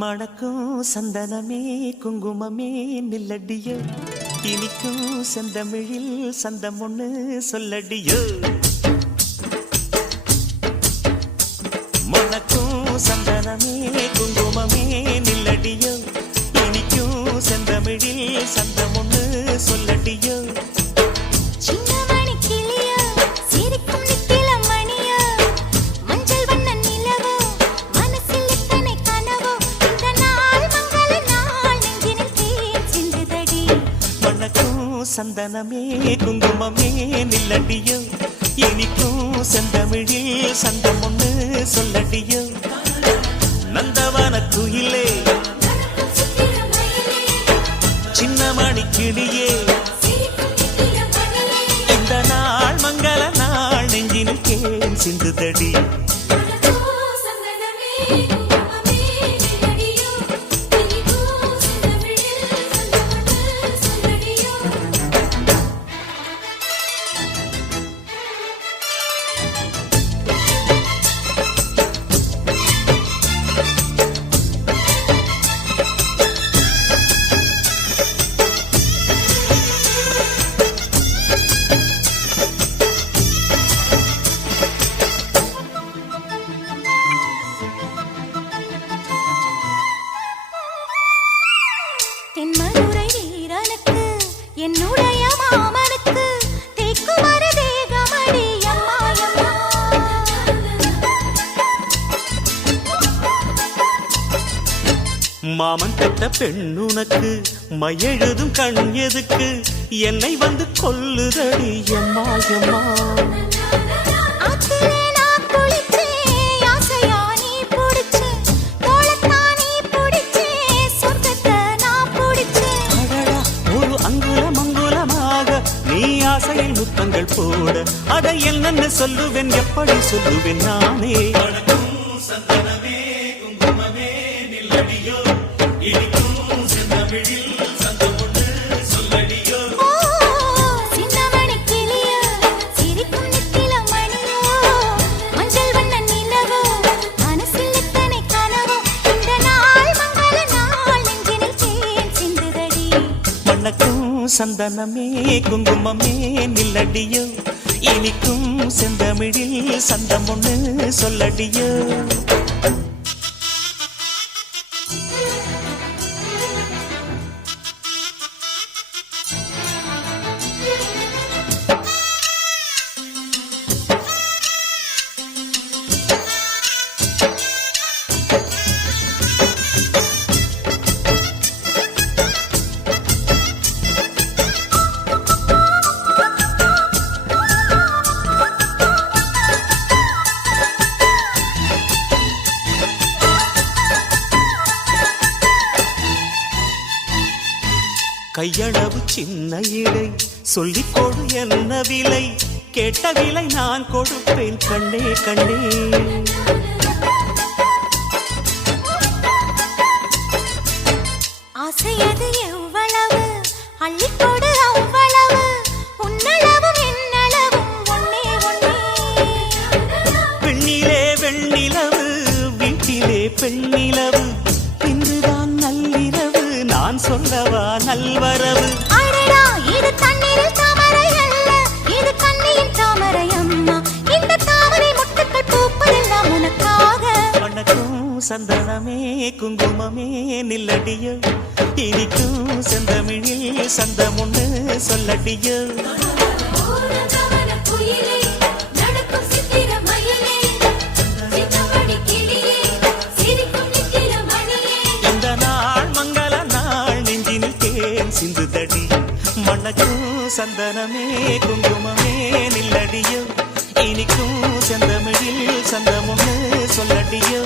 மணக்கும் சந்தனமே குங்குமமே நில்லடியோ, இனிக்கும் செந்தமிழில் சந்தம் ஒண்ணு சொல்லடியோ. மணக்கும் சந்தனமே குங்குமமே நில்லடியோ, இனிக்கும் செந்தமிழில் சந்தம் ஒண்ணு சொல்லடியோ. சந்தனமே குங்குமமே நில்லடியோ, இனிக்கும் செந்தமிழில் சந்தம் ஒண்ணு சொல்லடியோ. நந்தவன குயிலே சின்னமணி கிளியே, இந்த நாள் மங்கள நாள் நெஞ்சினில் கேன் சிந்துதடி. என்னுடைய மாமனுக்கு தேக்குமர தேகமடி அம்மா. மாமன் பெற்ற பெண்ணுனக்கு மையெழுதும் கண் எதுக்கு, என்னை வந்து கொல்லுதடி அம்மா அம்மா. ஆசையில் முத்தங்கள் போட அதை என்னன்னு சொல்லுவேன், எப்படி சொல்லுவேன் நானே. சந்தனமே குங்குமமே நில்லடியோ, இனிக்கும் செந்தமிழில் சந்தம் ஒண்ணு சொல்லடியோ. சின்னமணி கிளியோ சிரிக்கும் நித்தில மணியோ, மஞ்சள் வண்ண நிலவோ மனசில் எத்தனை கனவோ, இந்த நாள் மங்கள நாள் நெஞ்சினில் தேன் சிந்துதடி. மணக்கும் சந்தனமே குங்குமமே நில்லடியோ, இனிக்கும் செந்தமிழில் சந்தம் ஒண்ணு சொல்லடியோ. கையளவு சின்ன இடை சொல்லிக் கொடு என்ன விலை, கேட்ட விலை நான் கொடுப்பேன் கண்ணே கண்ணே. ஆசையது எவ்வளவு அள்ளிக்கொடு அவ்வளவு, உன்னளவும் என்னளவும் ஒன்னே ஒன்னே. பெண்ணிலே வெண்ணிலவு வீட்டிலே பெண்ணிலவு, இன்றுதான் நள்ளிரவு நான் சொல்லவா நல்வரவு. அடடா இது தண்ணீரில் தாமரை அல்ல, இது கண்ணியின் தாமரை அம்மா. இந்த தாமரை முட்டுக்கள் பூப்பதெல்லாம் உனக்காக. மணக்கும் சந்தனமே குங்குமமே நில்லடியோ, இனிக்கும் செந்தமிழில் சந்தம் ஒண்ணு சொல்லடியோ. சிந்துதடி மணக்கும் சந்தனமே குங்குமமே நில்லடியோ, இனிக்கும் செந்தமிழில் சந்தம் ஒண்ணு சொல்லடியோ.